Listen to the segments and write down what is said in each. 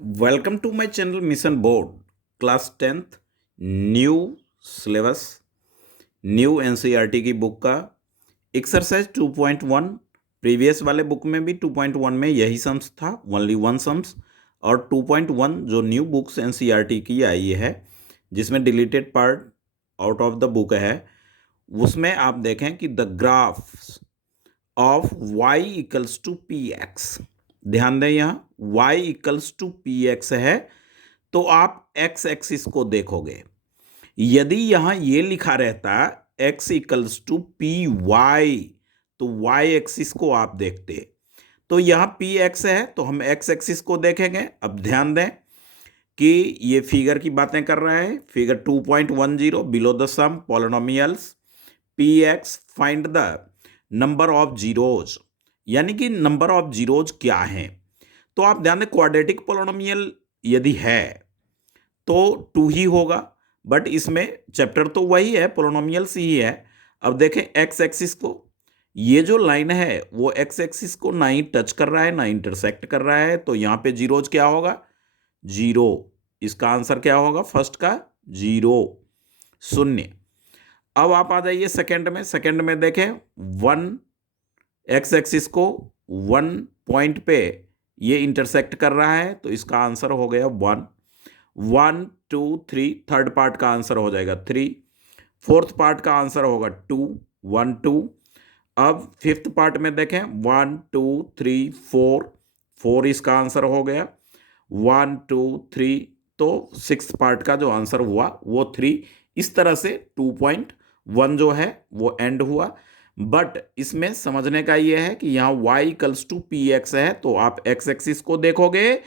Welcome to my channel Mission Board, Class 10th, new syllabus, new NCERT की book का exercise 2.1। Previous वाले book में भी 2.1 में यही सम्स था, ओनली वन सम्स। और 2.1 जो न्यू बुक्स एनसीईआरटी की आई है, जिसमें deleted part out of the book है, उसमें आप देखें कि the graphs of y equals to P x. ध्यान दें, यहाँ y equals to P x है तो आप x एक्सिस को देखोगे। यदि यहां ये लिखा रहता x equals to P Y तो y एक्सिस को आप देखते। तो यहां पी एक्स है तो हम x एक्सिस को देखेंगे। अब ध्यान दें कि ये फिगर की बातें कर रहा है, figure 2.10 below the sum polynomials P x find the number of zeros, यानी कि नंबर ऑफ जीरोज क्या है। तो आप ध्यान दें, क्वाड्रेटिक पॉलिनोमियल यदि है तो 2 ही होगा, बट इसमें चैप्टर तो वही है, पॉलिनोमियल्स ही है। अब देखें एक्स एक्सिस को, ये जो लाइन है वो एक्स एक्सिस को ना ही टच कर रहा है ना इंटरसेक्ट कर रहा है, तो यहां पे जीरोज क्या होगा, जीरो। इसका आंसर क्या होगा, फर्स्ट का जीरो, शून्य। अब आप आ जाइए सेकंड में। सेकंड में देखें, वन एक्स एक्सिस को 1 पॉइंट पे ये इंटरसेक्ट कर रहा है, तो इसका आंसर हो गया 1, 1 2 3। थर्ड पार्ट का आंसर हो जाएगा 3। फोर्थ पार्ट का आंसर होगा 2, 1 2। अब फिफ्थ पार्ट में देखें, 1 2 3 4, 4 इसका आंसर हो गया, 1 2 3। तो सिक्स पार्ट का जो आंसर हुआ वो 3। इस तरह से 2.1 जो है वो एंड हुआ। बट इसमें समझने का ये है कि यहाँ y equals to P x है तो आप x एक्सिस को देखोगे।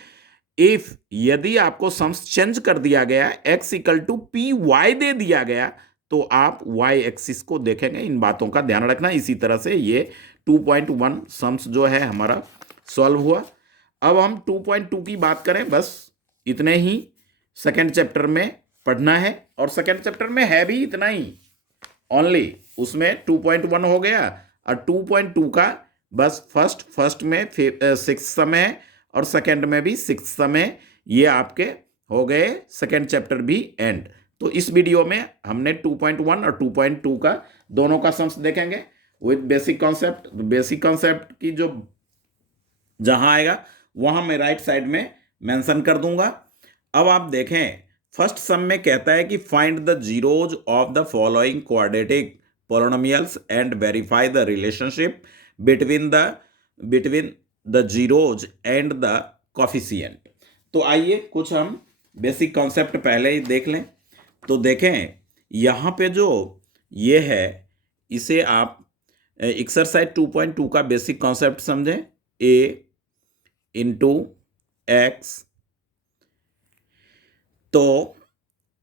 इफ यदि आपको सम्स चेंज कर दिया गया, x equal to P Y दे दिया गया, तो आप y एक्सिस को देखेंगे। इन बातों का ध्यान रखना। इसी तरह से ये 2.1 सम्स जो है हमारा सॉल्व हुआ। अब हम 2.2 की बात करें, बस इतने ही सेकेंड चैप्टर में पढ़ना है, और सेकेंड चैप्टर में है भी इतना ही ओनली। उसमें 2.1 हो गया और 2.2 का बस फर्स्ट में सिक्स सम है और सेकंड में भी सिक्स सम है। ये आपके हो गए सेकंड चैप्टर भी एंड। तो इस वीडियो में हमने 2.1 और 2.2 का दोनों का सम्स देखेंगे with basic concept. Basic concept की जो जहां आएगा वहां मैं राइट साइड में मेंशन कर दूंगा। अब आप देखें, फर्स्ट सम में कहता है कि find the zeros of the following quadratic polynomials and verify the relationship between the zeros and the coefficient. तो आइए कुछ हम बेसिक कॉन्सेप्ट पहले ही देख लें। तो देखें यहाँ पे जो ये है, इसे आप एक्सरसाइज 2.2 का बेसिक कॉन्सेप्ट समझें। ए इंटू एक्स, तो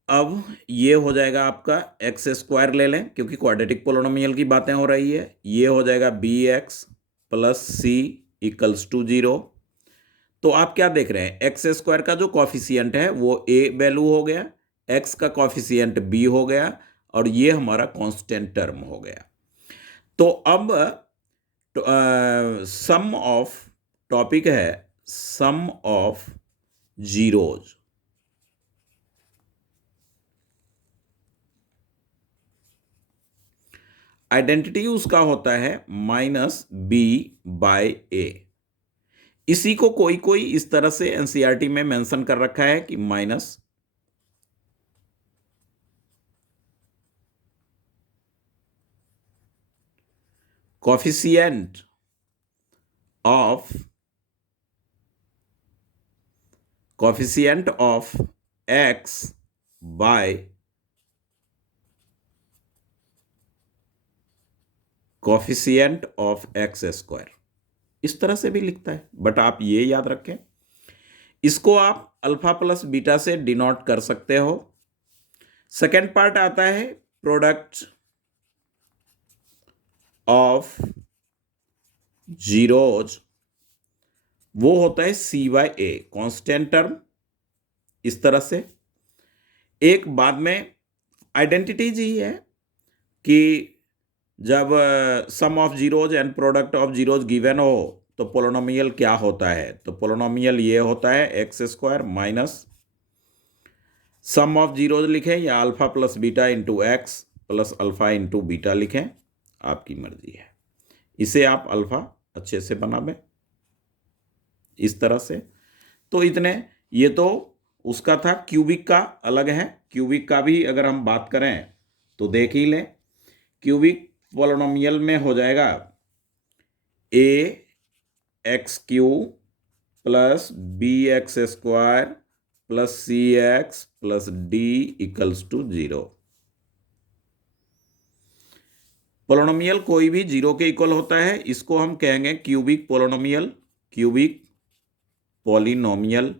अब ये हो जाएगा आपका एक्स स्क्वायर ले लें क्योंकि क्वाड्रेटिक पोलिनोमियल की बातें हो रही है। ये हो जाएगा B x plus C equals to 0। तो आप क्या देख रहे हैं, एक्स स्क्वायर का जो कॉफिशिएंट है वो ए वैल्यू हो गया, एक्स का कॉफिशिएंट बी हो गया, और ये हमारा कांस्टेंट टर्म हो गया। तो अब सम ऑफ टॉपिक है, सम ऑफ जीरोज। आइडेंटिटी उसका होता है -b/a। इसी को कोई कोई इस तरह से एनसीईआरटी में मेंशन कर रखा है कि minus coefficient of x bye coefficient of x square. इस तरह से भी लिखता है, बट आप ये याद रखें, इसको आप अल्फा प्लस बीटा से डिनोट कर सकते हो। सेकेंड पार्ट आता है प्रोडक्ट ऑफ जीरोज, वो होता है c/a, कांस्टेंट टर्म। इस तरह से एक बाद में आइडेंटिटी ही है कि जब sum of zeros and product of zeros given हो तो पोलिनोमियल क्या होता है? तो पोलिनोमियल ये होता है x square minus sum of zeros लिखें या alpha plus beta into x plus alpha into beta लिखें, आपकी मर्जी है। इसे आप अल्फा अच्छे से बनावें इस तरह से। तो इतने, ये तो उसका था। क्यूबिक का अलग है। क्यूबिक का भी अगर हम बात करें तो देख ही लें। क्यूबिक पोलिनोमियल में हो जाएगा A X cube plus B X square plus C X plus D equals to 0। Polynomial कोई भी 0 के इक्वल होता है, इसको हम कहेंगे क्यूबिक पोलिनोमियल, क्यूबिक पॉलिनोमियल।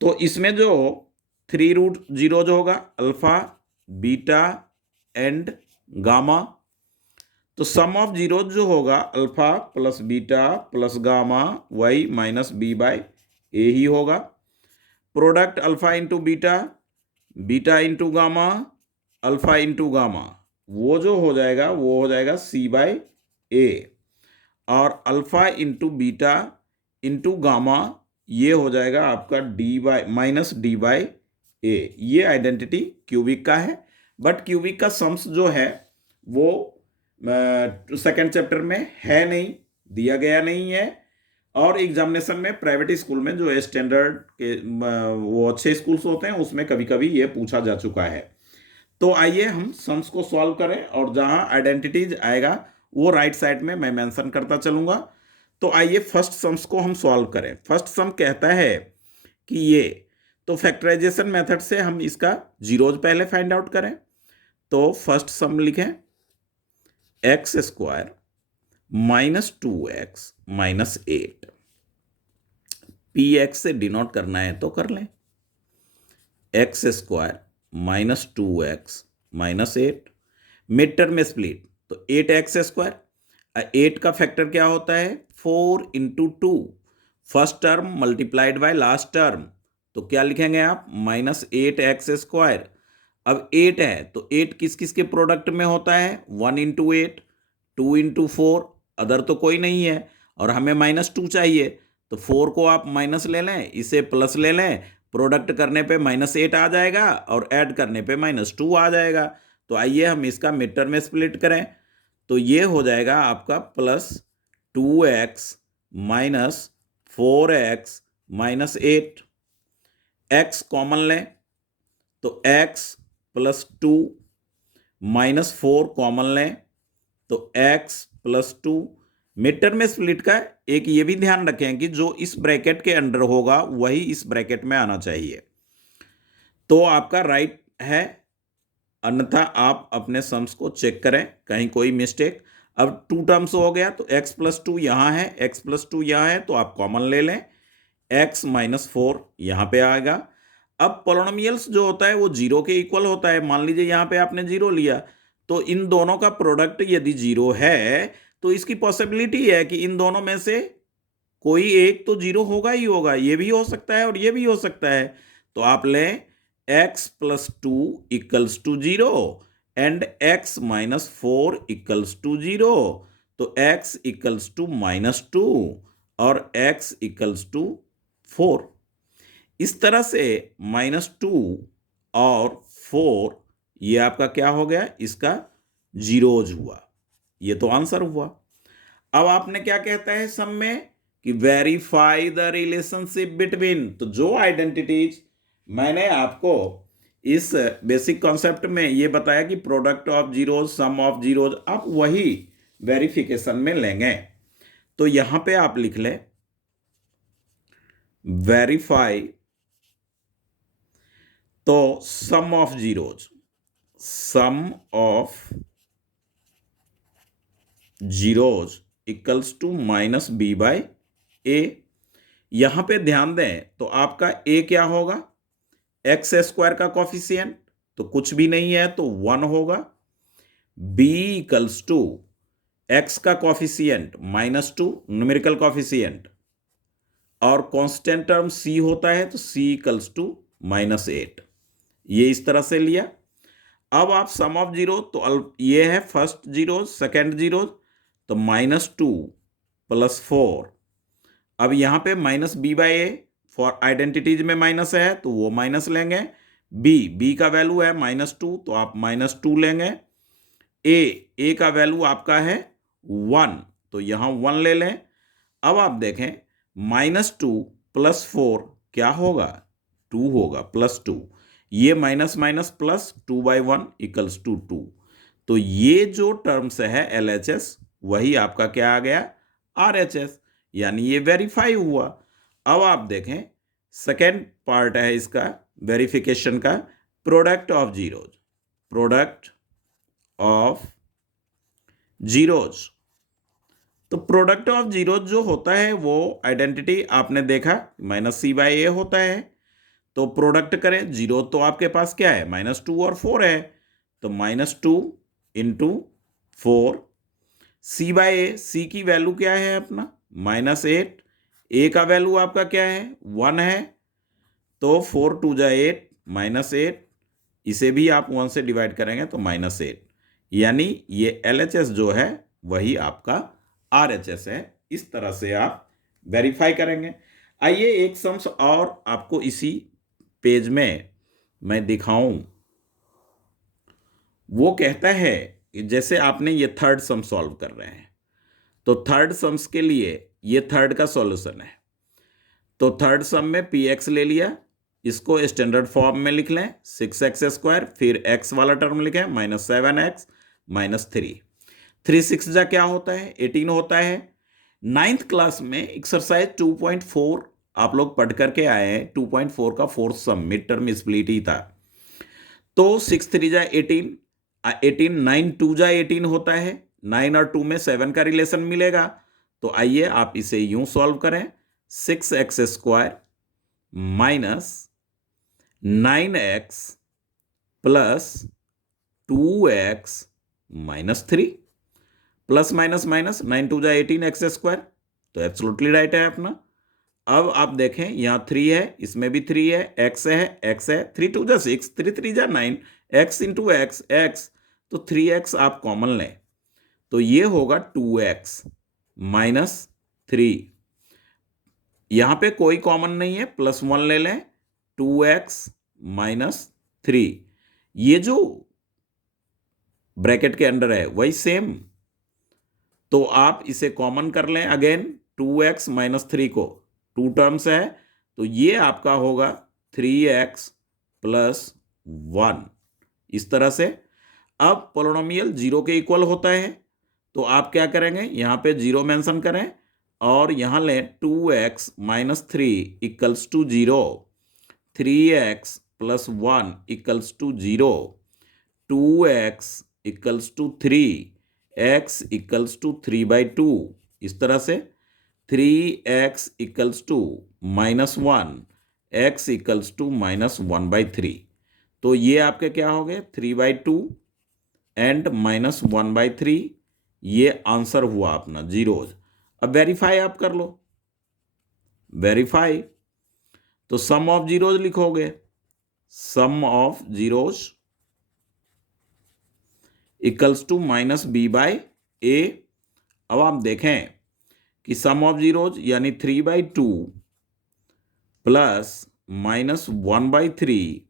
तो इसमें जो 3√0 जो होगा अल्फा बीटा एंड गामा, तो सम ऑफ जीरो जो होगा alpha plus beta plus gamma Y minus B by A ही होगा। Product alpha into beta, beta into gamma, alpha into gamma, वो जो हो जाएगा वो हो जाएगा सी बाय ए। और alpha into beta into gamma ये हो जाएगा आपका D by minus D by A. ये आइडेंटिटी क्यूबिक का है। बट क्यूबिक का सम्स जो है वो सेकेंड चैप्टर में है नहीं, दिया गया नहीं है। और एग्जामिनेशन में प्राइवेट स्कूल में जो स्टैंडर्ड के वो अच्छे स्कूल्स होते हैं उसमें कभी कभी ये पूछा जा चुका है। तो आइए हम सम्स को सॉल्व करें, और जहां आइडेंटिटीज आएगा वो राइट साइड में मैं मेंशन करता चलूंगा। तो आइए फर्स्ट सम्स को हम सॉल्व करें। फर्स्ट सम कहता है कि ये, तो फैक्टराइजेशन मेथड से हम इसका जीरोज पहले फाइंड आउट करें। तो फर्स्ट सम लिखें x square minus 2x minus 8। P x से डिनोट करना है तो कर लें। X square minus 2x minus 8, mid term में स्प्लिट तो 8x स्क्वायर। 8 का फैक्टर क्या होता है 4 into 2, first term multiplied by last term, तो क्या लिखेंगे आप माइनस 8x स्क्वायर। अब 8 है तो 8 किस किस के प्रोडक्ट में होता है 1 इंटू 8, 2 इंटू 4, अदर तो कोई नहीं है, और हमें माइनस 2 चाहिए। तो 4 को आप माइनस ले लें, इसे प्लस ले लें, प्रोडक्ट करने पे माइनस 8 आ जाएगा और ऐड करने पे माइनस 2 आ जाएगा। तो आइए हम इसका मिड टर्म में स्प्लिट करें। तो ये हो जाएगा आपका plus 2x minus 4x minus 8। x common लें तो x प्लस 2 माइनस 4 कॉमन लें तो x प्लस 2। मिड टर्म में स्प्लिट का एक ये भी ध्यान रखें कि जो इस ब्रैकेट के अंडर होगा वही इस ब्रैकेट में आना चाहिए। तो आपका राइट है, अन्यथा आप अपने सम्स को चेक करें कहीं कोई मिस्टेक। अब 2 टर्म्स हो गया तो x प्लस 2 यहाँ है, x प्लस 2 यहाँ है, तो आप कॉमन ले लें, x माइनस 4 यहाँ पे आएगा। अब पोलिनोमियल्स जो होता है वो 0 के इक्वल होता है। मान लीजिए यहाँ पे आपने 0 लिया, तो इन दोनों का प्रोडक्ट यदि 0 है तो इसकी पॉसिबिलिटी है कि इन दोनों में से कोई एक तो 0 होगा ही होगा। ये भी हो सकता है और ये भी हो सकता है। तो आप लें x plus 2 equals to 0 and x minus 4 equals to 0। तो x इक्वल्स टू माइनस 2 और x इक्वल्स टू 4। इस तरह से माइनस 2 और 4 ये आपका क्या हो गया, इसका जीरोज हुआ। ये तो आंसर हुआ। अब आपने क्या कहता है सम में कि वेरीफाई द रिलेशनशिप बिटवीन, तो जो आइडेंटिटीज मैंने आपको इस बेसिक कॉन्सेप्ट में ये बताया कि product of zeros, sum of zeros, आप वही वेरिफिकेशन में लेंगे। तो यहां पे आप लिख लें वेरीफाई, तो sum of zeros, sum of zeros equals to minus B by A. यहां पे ध्यान दें तो आपका ए क्या होगा, एक्स स्क्वायर का कॉफिशिएंट तो कुछ भी नहीं है तो 1 होगा। b इक्वल्स टू एक्स का कॉफिशिएंट माइनस 2 न्यूमेरिकल कॉफिशिएंट, और कांस्टेंट टर्म c होता है तो c इक्वल्स टू माइनस 8। ये इस तरह से लिया। अब आप सम ऑफ जीरो, तो ये है फर्स्ट जीरो सेकेंड जीरो, तो -2 + 4। अब यहाँ पे -b/a फॉर आइडेंटिटीज में माइनस है तो वो माइनस लेंगे। b का वैल्यू है -2 तो आप -2 लेंगे। a का वैल्यू आपका है 1 तो यहाँ 1 ले लें। अब आप देखें -2 + 4 क्या होगा, 2 होगा, +2। ये माइनस माइनस प्लस 2/1 = 2। तो ये जो टर्म्स है LHS वही आपका क्या आ गया, RHS, यानी ये वेरीफाई हुआ। अब आप देखें सेकेंड पार्ट है इसका वेरिफिकेशन का, product of zeros. Product of zeros, तो प्रोडक्ट ऑफ जीरोज जो होता है वो आइडेंटिटी आपने देखा -c/a होता है। तो प्रोडक्ट करें, जीरो तो आपके पास क्या है, -2 और 4 है, तो -2 × 4। c/a, c की वैल्यू क्या है अपना -8, a का वैल्यू आपका क्या है 1 है, तो 4 × 2 = 8, -8, इसे भी आप 1 से डिवाइड करेंगे तो -8, यानी ये LHS जो है वही आपका RHS है। इस तरह से आप वेरीफाई करेंगे। आइए एक सम्स और आपको इसी पेज में मैं दिखाऊं। वो कहता है कि जैसे आपने ये थर्ड सम सॉल्व कर रहे हैं, तो थर्ड सम्स के लिए ये थर्ड का सॉल्यूशन है। तो थर्ड सम में px ले लिया, इसको स्टैंडर्ड फॉर्म में लिख लें 6x², फिर x वाला टर्म लिखें -7x -3। 3 6 जा क्या होता है, 18 होता है। 9th क्लास में एक्सरसाइज 2.4 आप लोग पढ़ करके आए हैं। 2.4 का fourth sum mid term split ही था। तो 6 3 जा 18, 18 9 2 जा 18 होता है। 9 और 2 में 7 का रिलेशन मिलेगा। तो आइए आप इसे यूं सॉल्व करें, 6x² - 9x + 2x - 3, plus minus minus 9 2 जा 18 x², तो एब्सोल्युटली राइट है अपना। अब आप देखें यहाँ 3 है, इसमें भी 3 है, x है 3 2 जा 6, 3 3 जा 9, x × x, तो 3x आप कॉमन लें तो ये होगा 2x - 3। यहाँ पे कोई कॉमन नहीं है, +1 ले लें, 2x - 3। ये जो ब्रैकेट के अंडर है वही सेम, तो आप इसे कॉमन कर लें अगेन, 2x - 3 को 2 टर्म्स है, तो ये आपका होगा 3x + 1। इस तरह से अब पोलिनोमियल 0 के इक्वल होता है, तो आप क्या करेंगे, यहाँ पे 0 मेंशन करें और यहाँ लें 2x - 3 = 0, 3x + 1 = 0, 2x = 3, x = 3/2। इस तरह से 3x = -1, x = -1/3। तो ये आपके क्या हो गए, 3/2 एंड -1/3। ये आंसर हुआ अपना जीरोज। अब वेरीफाई आप कर लो, वेरीफाई, तो सम ऑफ जीरोज लिखोगे, सम ऑफ जीरोज = -b/a। अब आप देखें कि सम ऑफ जीरोज यानी 3/2 प्लस -1/3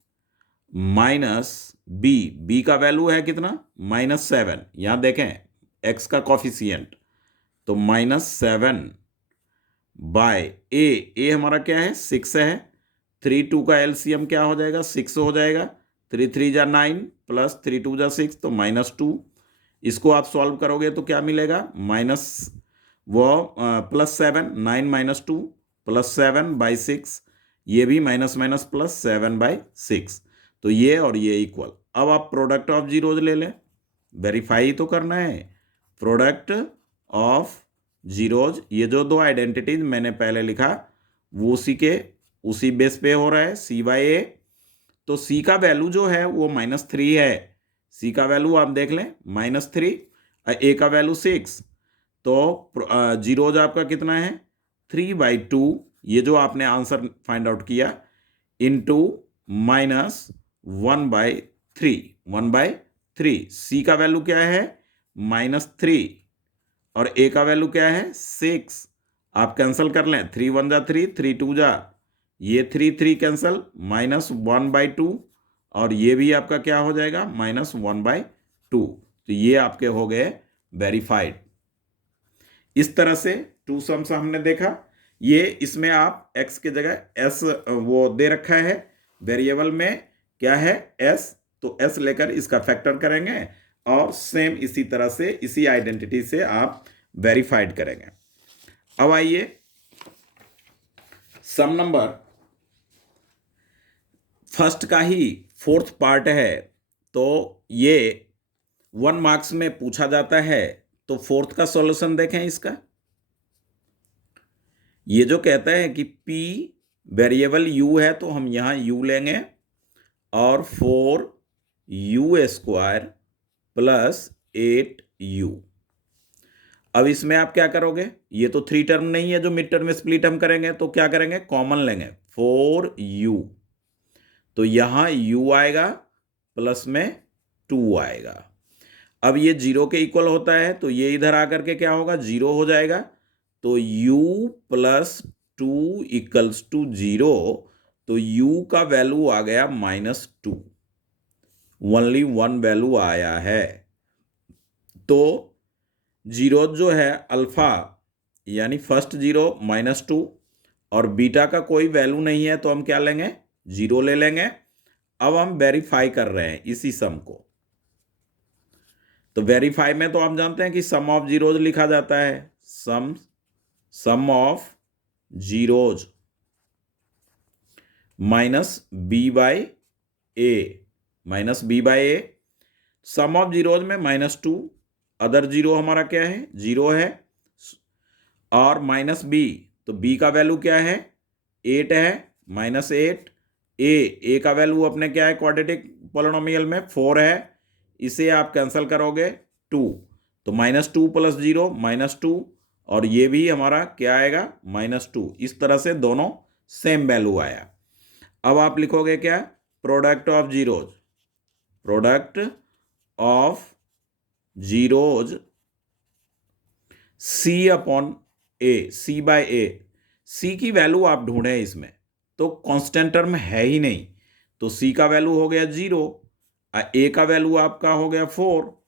माइनस b का वैल्यू है कितना, -7। यहां देखें x का कॉफिशिएंट, तो -7/a हमारा क्या है, 6 है। 3 2 का एलसीएम क्या हो जाएगा, 6 हो जाएगा। 3 3 जा 9 + 3 2 जा 6, तो -2। इसको आप सॉल्व करोगे तो क्या मिलेगा, +7, 9 - 2 +7/6, ये भी माइनस माइनस +7/6, तो ये और ये इक्वल। अब आप प्रोडक्ट ऑफ जीरोज ले लें, वेरीफाई तो करना है। प्रोडक्ट ऑफ जीरोज, ये जो दो आइडेंटिटीज मैंने पहले लिखा वो उसी बेस पे हो रहा है, c/a। तो c का वैल्यू जो है वो -3 है। c का वैल्यू आप देख लें -3, a का वैल्यू 6, तो जीरोज आपका कितना है, 3/2। ये जो आपने आंसर फाइंड आउट किया, इंटू -1/3, 1/3। c का वैल्यू क्या है, -3, और ए का वैल्यू क्या है 6। आप कैंसिल कर लें, 3 1 जा 3, 3 2 जा, ये 3 3 कैंसिल, -1/2, और ये भी आपका क्या हो जाएगा -1/2। तो ये आपके हो गए वेरीफाइड। इस तरह से टू सम्स हमने देखा। ये इसमें आप x की जगह s वो दे रखा है, वेरिएबल में क्या है s, तो s लेकर इसका फैक्टर करेंगे और सेम इसी तरह से इसी आइडेंटिटी से आप वेरीफाइड करेंगे। अब आइए सम नंबर फर्स्ट का ही फोर्थ पार्ट है, तो ये 1 मार्क्स में पूछा जाता है। तो फोर्थ का सॉल्यूशन देखें इसका। ये जो कहता है कि p वेरिएबल u है तो हम यहां u लेंगे और 4u² प्लस 8u। अब इसमें आप क्या करोगे, ये तो 3 टर्म नहीं है जो मिड टर्म में स्प्लिट हम करेंगे, तो क्या करेंगे कॉमन लेंगे 4u, तो यहां u आएगा प्लस में 2 आएगा। अब ये 0 के इक्वल होता है तो ये इधर आकर के क्या होगा 0 हो जाएगा, तो u प्लस 2 इक्वल्स टू 0, तो u का वैल्यू आ गया -2, ओनली 1 वैल्यू आया है। तो जीरो जो है अल्फा यानी फर्स्ट जीरो -2 और बीटा का कोई वैल्यू नहीं है तो हम क्या लेंगे 0 ले लेंगे। अब हम वेरीफाई कर रहे हैं इसी सम को। तो वेरीफाई में तो आप जानते हैं कि सम ऑफ जीरोज लिखा जाता है, sum of zeros -b/a, sum of zeros में -2, अदर जीरो हमारा क्या है 0 है, और -b, तो b का वैल्यू क्या है 8 है, -8, a का वैल्यू अपने क्या है क्वाड्रेटिक पॉलिनोमियल में 4 है, इसे आप कैंसिल करोगे 2, तो -2 + 0 -2, और ये भी हमारा क्या आएगा -2। इस तरह से दोनों सेम वैल्यू आया। अब आप लिखोगे क्या product of zeros, product of zeros c/a, c की वैल्यू आप ढूंढें इसमें, तो कांस्टेंट टर्म है ही नहीं, तो c का वैल्यू हो गया 0, a का वैल्यू आपका हो गया 4।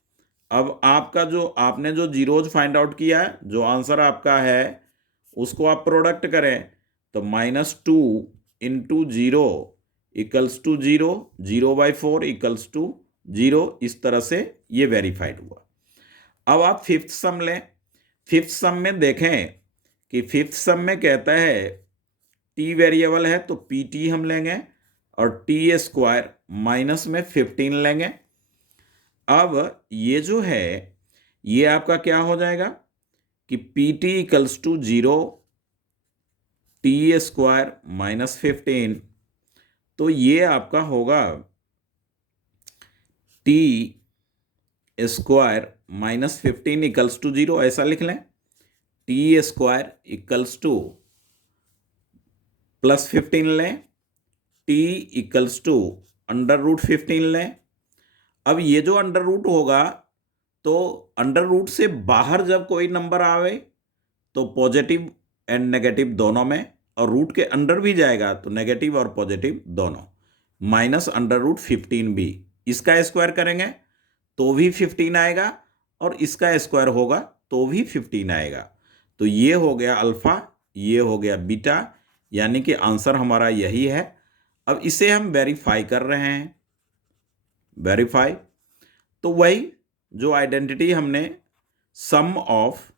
अब आपका जो आपने जो जीरोज फाइंड आउट किया है, जो आंसर आपका है उसको आप प्रोडक्ट करें, तो -2 × 0 इक्वल्स टू 0, 0/4 इक्वल्स टू 0। इस तरह से ये वेरीफाइड हुआ। अब आप फिफ्थ सम लें। फिफ्थ सम में देखें कि फिफ्थ सम में कहता है t वेरिएबल है तो pt हम लेंगे और t² माइनस में 15 लेंगे। अब ये जो है ये आपका क्या हो जाएगा कि pt equals to 0, t² minus 15, तो ये आपका होगा t² माइनस 15 इक्वल्स टू 0, ऐसा लिख लें, t² इक्वल्स टू प्लस 15 लें, t इक्वल्स टू √15 लें। अब ये जो अंडर रूट होगा, तो अंडर रूट से बाहर जब कोई नंबर आवे तो पॉजिटिव एंड नेगेटिव दोनों में, और रूट के अंडर भी जाएगा तो नेगेटिव और पॉजिटिव दोनों, -√15 भी, इसका स्क्वायर करेंगे तो भी 15 आएगा और इसका स्क्वायर होगा तो भी 15 आएगा। तो ये हो गया अल्फा, ये हो गया बीटा, यानी कि आंसर हमारा यही है। अब इसे हम वेरीफाई कर रहे हैं, वेरीफाई, तो वही जो आइडेंटिटी हमने सम ऑफ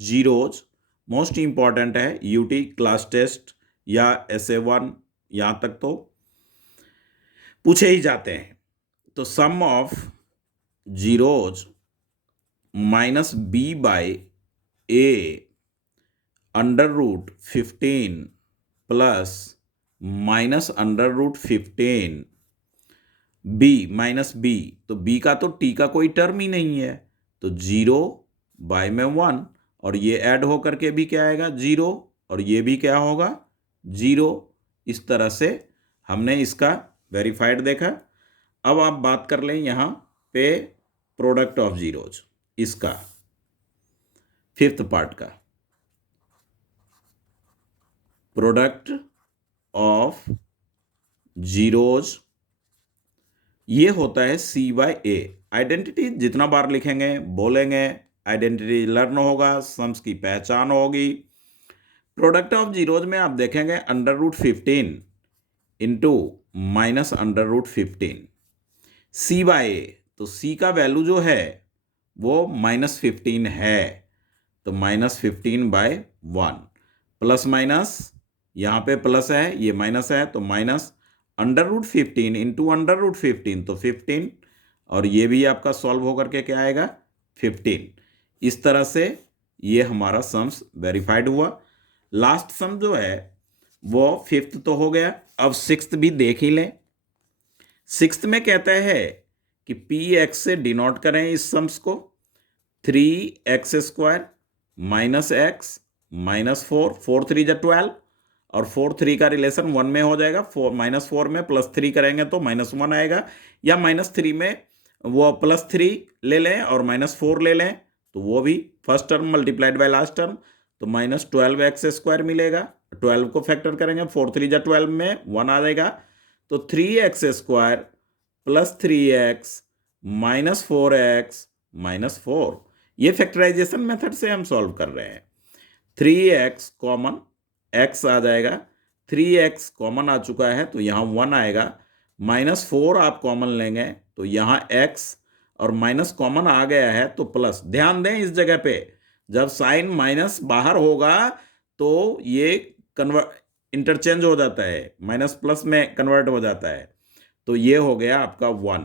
जीरोज, मोस्ट इंपॉर्टेंट है, यूटी क्लास टेस्ट या SA1 यहाँ तक तो पूछे ही जाते हैं। तो sum of zeros -b/a √15 plus -√15 b, तो b का तो t का कोई टर्म ही नहीं है, तो 0/1, और ये ऐड होकर के भी क्या आएगा 0, और ये भी क्या होगा 0। इस तरह से हमने इसका वेरीफाइड देखा। अब आप बात कर लें यहाँ पे प्रोडक्ट ऑफ जीरोज, इसका फिफ्थ पार्ट का, प्रोडक्ट ऑफ जीरोज, ये होता है सी बाय ए। आइडेंटिटी जितना बार लिखेंगे बोलेंगे, आइडेंटिटी लर्न होगा, सम्स की पहचान होगी। प्रोडक्ट ऑफ जीरोज में आप देखेंगे √15 इंटू -√15 सी बाय ए। तो सी का वैल्यू जो है वो -15 है, तो -15/1 प्लस माइनस, यहाँ पे प्लस है ये माइनस है, तो माइनस √15 इंटू √15 तो 15, और ये भी आपका सॉल्व होकर के क्या आएगा 15। इस तरह से ये हमारा सम्स वेरीफाइड हुआ। लास्ट सम जो है वो फिफ्थ तो हो गया, अब सिक्स्थ भी देख ही लें। सिक्स्थ में कहता है कि px से डिनोट करें इस सम्स को, 3x² -x -4, 4 3 जा 12, और 4 3 का रिलेशन 1 में हो जाएगा, 4 में +3 करेंगे तो -1 आएगा, या -3 में वो +3 ले लें और -4 ले लें तो वो भी first term multiplied by last term, तो -12x² मिलेगा। 12 को फैक्टर करेंगे, 4 3 जा 12 में 1 आ जाएगा, तो 3x² + 3x -4x -4। ये फैक्टराइजेशन मेथड से हम सॉल्व कर रहे हैं। 3x कॉमन, x आ जाएगा, 3x कॉमन आ चुका है तो यहाँ 1 आएगा, -4 आप कॉमन लेंगे तो यहाँ x, और माइनस कॉमन आ गया है तो प्लस। ध्यान दें इस जगह पे जब साइन माइनस बाहर होगा तो ये कन्वर्ट इंटरचेंज हो जाता है, माइनस प्लस में कन्वर्ट हो जाता है, तो ये हो गया आपका 1।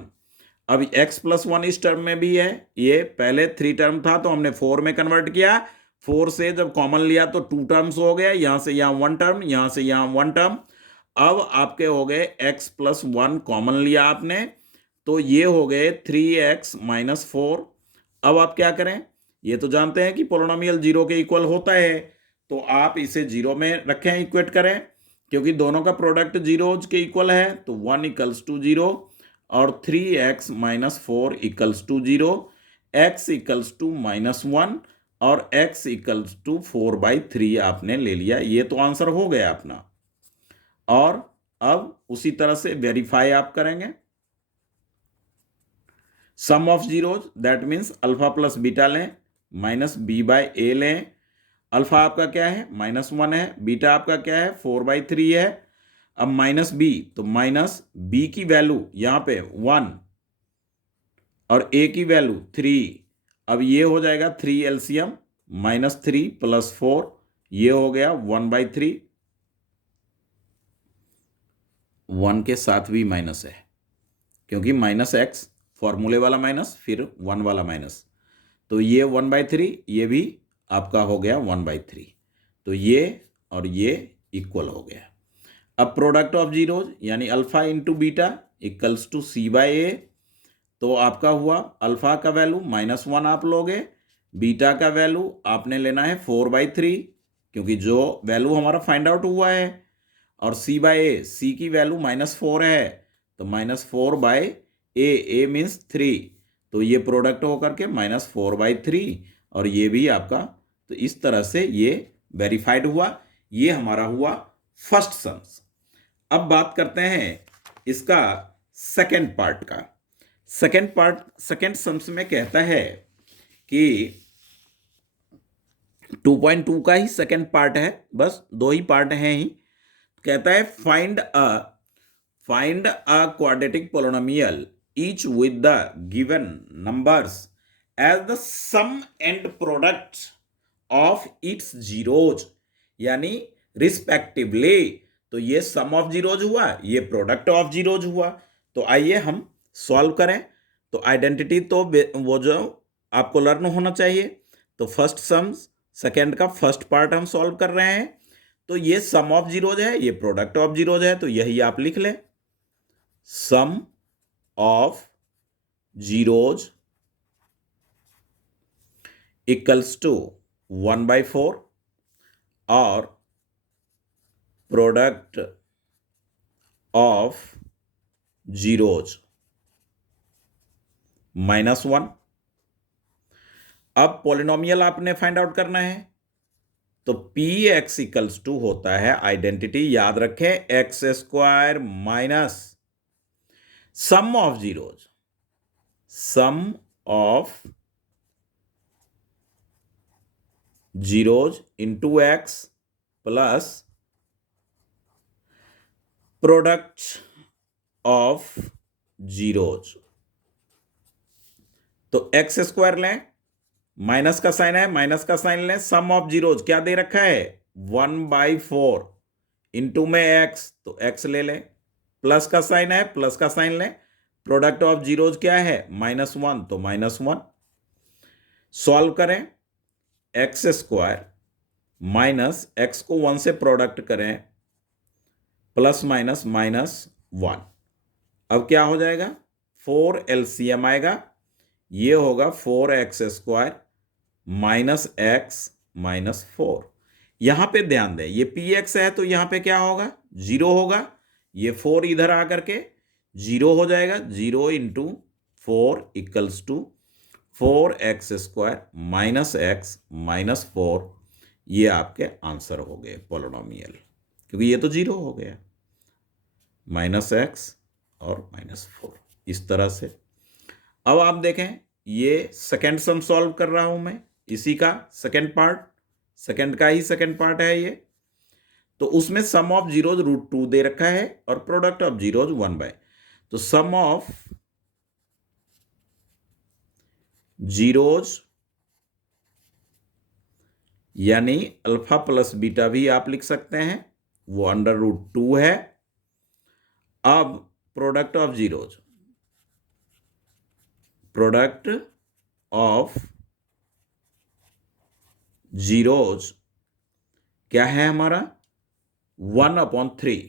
अब x + 1 इस टर्म में भी है, ये पहले 3 टर्म था तो हमने 4 में कन्वर्ट किया, 4 से जब कॉमन लिया तो 2 टर्म्स हो गया, यहां से यहां 1 टर्म, यहां से यहां 1 टर्म। अब आपके हो गए x + 1 कॉमन लिया आपने, तो ये हो गए 3x - 4। अब आप क्या करें, ये तो जानते हैं कि पोलिनोमियल 0 के इक्वल होता है, तो आप इसे 0 में रखें, इक्वेट करें, क्योंकि दोनों का प्रोडक्ट जीरोज के इक्वल है, तो 1 = 0 और 3x - 4 = 0, x = -1 और x = 4/3 आपने ले लिया। ये तो आंसर हो गया अपना। और अब उसी तरह से वेरीफाई आप करेंगे। Sum of zeros that means alpha plus beta लें, -b/a लें। अल्फा आपका क्या है -1 है, बीटा आपका क्या है 4/3 है। अब -b, तो -b की वैल्यू यहाँ पे 1 और a की वैल्यू 3। अब ये हो जाएगा 3 एलसीएम, -3 + 4, ये हो गया 1/3। 1 के साथ भी माइनस है क्योंकि -x फॉर्मूले वाला माइनस फिर 1 वाला माइनस, तो ये 1/3, ये भी आपका हो गया 1/3, तो ये और ये इक्वल हो गया। अब प्रोडक्ट ऑफ जीरोज यानी अल्फा इंटू बीटा = c/a, तो आपका हुआ अल्फा का वैल्यू -1 आप लोगे, बीटा का वैल्यू आपने लेना है 4/3 क्योंकि जो वैल्यू हमारा फाइंड आउट हुआ है, और c/a, c की वैल्यू -4 है तो -4/a, a मीन्स 3, तो ये प्रोडक्ट होकर के -4/3, और ये भी आपका, तो इस तरह से ये वेरीफाइड हुआ। ये हमारा हुआ फर्स्ट सम्स। अब बात करते हैं इसका सेकेंड पार्ट का। सेकेंड सम्स में कहता है कि 2.2 का ही सेकेंड पार्ट है, बस 2 ही पार्ट हैं ही। कहता है find a quadratic polynomial each with the given numbers as the sum and product of its zeros, यानी रिस्पेक्टिवली। तो ये सम ऑफ जीरोज हुआ, ये प्रोडक्ट ऑफ जीरोज हुआ। तो आइए हम सॉल्व करें। तो आइडेंटिटी तो वो जो आपको लर्न होना चाहिए, तो फर्स्ट सम सेकेंड का फर्स्ट पार्ट हम सॉल्व कर रहे हैं। तो ये सम ऑफ जीरोज है, ये प्रोडक्ट ऑफ जीरोज है, तो यही आप लिख लें, सम ऑफ जीरोज = 1/4 और प्रोडक्ट ऑफ जीरोज -1। अब पॉलिनोमियल आपने फाइंड आउट करना है, तो पी एक्स इक्वल्स टू होता है, आइडेंटिटी याद रखें, x square minus sum of zeros, sum of zeros into x plus product of zeros. तो एक्स स्क्वायर लें, माइनस का साइन है, माइनस का साइन लें, सम ऑफ जीरोज क्या दे रखा है 1/4 इंटू में एक्स, तो एक्स ले लें, प्लस का साइन है, प्लस का साइन लें, प्रोडक्ट ऑफ जीरोज क्या है -1, तो -1। सॉल्व करें, एक्स स्क्वायर माइनस एक्स को 1 से प्रोडक्ट करें, प्लस माइनस -1। अब क्या हो जाएगा, 4 एलसीएम आएगा, ये होगा 4x square minus x minus 4। यहां पे ध्यान दें, ये px है तो यहां पे क्या होगा 0 होगा, ये 4 इधर आकर के 0 हो जाएगा, 0 into 4 equals to 4x square minus x minus 4। ये आपके आंसर हो गए पॉलिनोमियल, क्योंकि ये तो 0 हो गया, -x और -4 इस तरह से। अब आप देखें, ये सेकेंड सम सॉल्व कर रहा हूं मैं, इसी का सेकेंड पार्ट, सेकेंड का ही सेकेंड पार्ट है ये। तो उसमें सम ऑफ जीरोज √2 दे रखा है और प्रोडक्ट ऑफ जीरोज 1/, तो सम ऑफ जीरोज यानी अल्फा प्लस बीटा भी आप लिख सकते हैं, वो √2 है। अब product of zeros, product of zeros क्या है हमारा 1/3।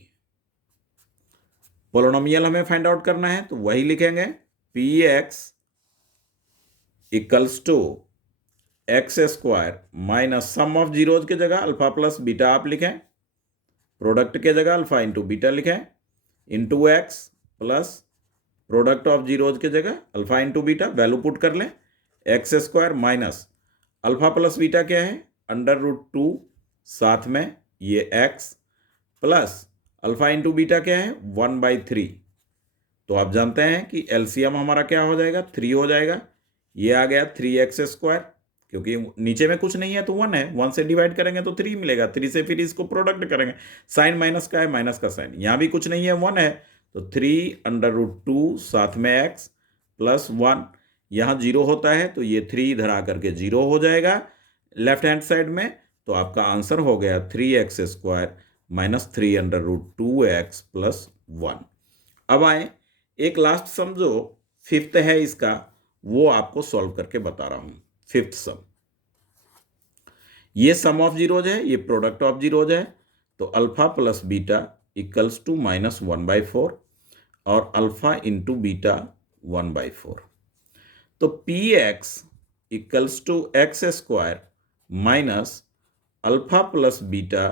पॉलिनोमियल हमें फाइंड आउट करना है, तो वही लिखेंगे, px equals to x square minus sum of zeros के जगह अल्फा प्लस बीटा आप लिखें, प्रोडक्ट के जगह अल्फा इंटू बीटा लिखें, into x plus product of zeros के जगह alpha into beta, value put कर लें, x square minus alpha plus beta क्या है √2, साथ में ये x plus alpha into beta क्या है 1/3। तो आप जानते हैं कि एलसीएम हमारा क्या हो जाएगा 3 हो जाएगा, ये आ गया 3x स्क्वायर, क्योंकि नीचे में कुछ नहीं है तो 1 है, 1 से डिवाइड करेंगे तो 3 मिलेगा, 3 से फिर इसको प्रोडक्ट करेंगे, साइन माइनस का है, माइनस का साइन, यहाँ भी कुछ नहीं है 1 है, तो 3 √2 साथ में x प्लस 1, यहाँ 0 होता है तो ये 3 इधर आकर के 0 हो जाएगा लेफ्ट हैंड साइड में। तो आपका आंसर हो गया 3x square minus 3 √2x plus 1। अब आए एक लास्ट सम जो फिफ्थ है इसका, वो आपको सॉल्व करके बता रहा हूं। फिफ्थ सम, ये सम ऑफ जीरोज है, ये प्रोडक्ट ऑफ जीरोज है, तो alpha plus beta equals to -1/4 और अल्फा इंटू बीटा 1/4। तो px equals to x square minus alpha plus beta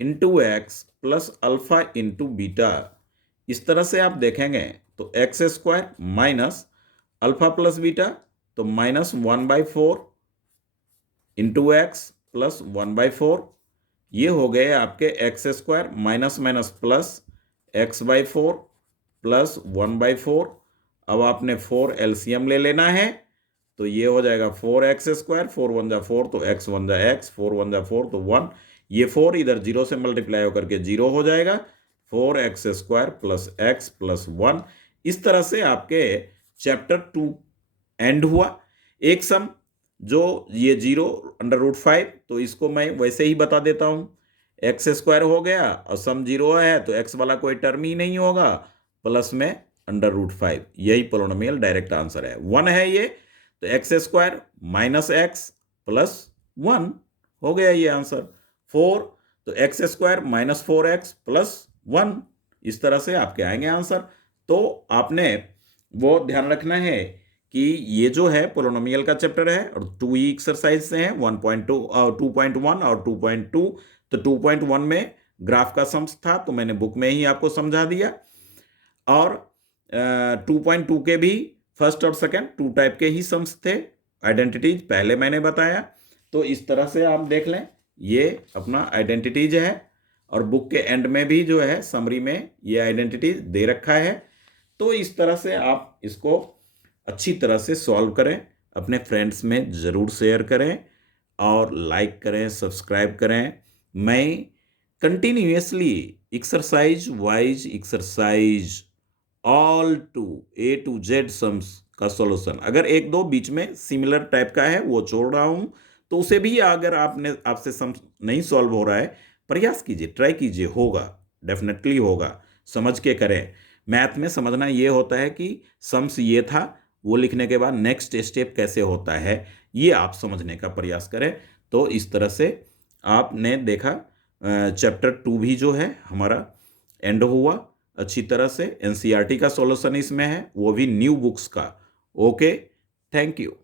into x plus alpha into beta, इस तरह से आप देखेंगे तो x square minus alpha plus beta, तो -1/4 इंटू एक्स प्लस 1/4, ये हो गए आपके x square minus minus plus x/4 plus 1/4। अब आपने 4 एलसीएम ले लेना है, तो ये हो जाएगा 4x स्क्वायर, 4 1 जा 4 तो x 1 जा x, 4 1 जा 4 तो 1, ये 4 इधर 0 से मल्टीप्लाई होकर के 0 हो जाएगा, 4x square plus x plus 1। इस तरह से आपके चैप्टर 2 एंड हुआ। एक सम जो ये 0√5, तो इसको मैं वैसे ही बता देता हूं, एक्स स्क्वायर हो गया और सम 0 है तो x वाला कोई टर्म ही नहीं होगा, प्लस में √5, यही पॉलिनोमियल डायरेक्ट आंसर है। 1 है ये, तो x square minus x plus 1 हो गया ये आंसर। 4, तो x square minus 4x plus 1, इस तरह से आपके आएंगे आंसर। तो आपने वो ध्यान रखना है कि ये जो है पॉलिनोमियल का चैप्टर है और 2 ही एक्सरसाइज से हैं, 1.2 2.1 और 2.2। तो 2.1 में ग्राफ का सम्स था, तो मैंने बुक में ही आपको समझा दिया, और 2.2 के भी फर्स्ट और सेकंड 2 टाइप के ही सम्स थे, आइडेंटिटीज पहले मैंने बताया, तो इस तरह से आप देख लें, ये अपना आइडेंटिटीज है और बुक के एंड में भी जो है समरी में ये आइडेंटिटीज दे रखा है। तो इस तरह से आप इसको अच्छी तरह से सॉल्व करें, अपने फ्रेंड्स में ज़रूर शेयर करें और लाइक करें, सब्सक्राइब करें। मैं continuously exercise wise exercise all to A to Z sums का सॉल्यूशन, अगर एक दो बीच में सिमिलर टाइप का है वो छोड़ रहा हूं, तो उसे भी अगर आपसे सम नहीं सॉल्व हो रहा है, प्रयास कीजिए, ट्राई कीजिए, होगा, डेफिनेटली होगा। समझ के करें। मैथ में समझना ये होता है कि सम्स ये था, वो लिखने के बाद नेक्स्ट स्टेप कैसे होता है, ये आप समझने का प्रयास करें। तो इस तरह से आपने देखा चैप्टर 2 भी जो है हमारा एंड हुआ अच्छी तरह से। एनसीईआरटी का सॉल्यूशन इसमें है, वो भी न्यू बुक्स का। Okay, thank you.